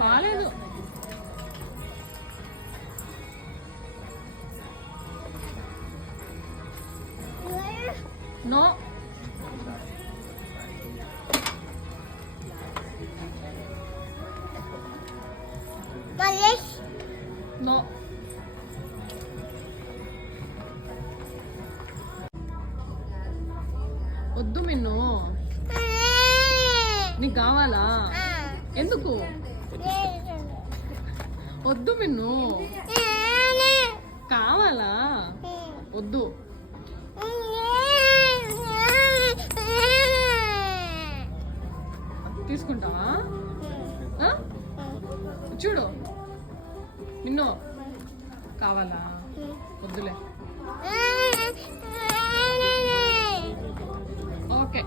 బాగాలేదు. No no వద్దు మిన్ను. నీకు కావాలా? ఎందుకు వద్దు మిన్ను? కావాలా? వద్దు. తీసుకుంటావా? చూడు నిన్ను. కావాలా? వద్దులే. ఓకే.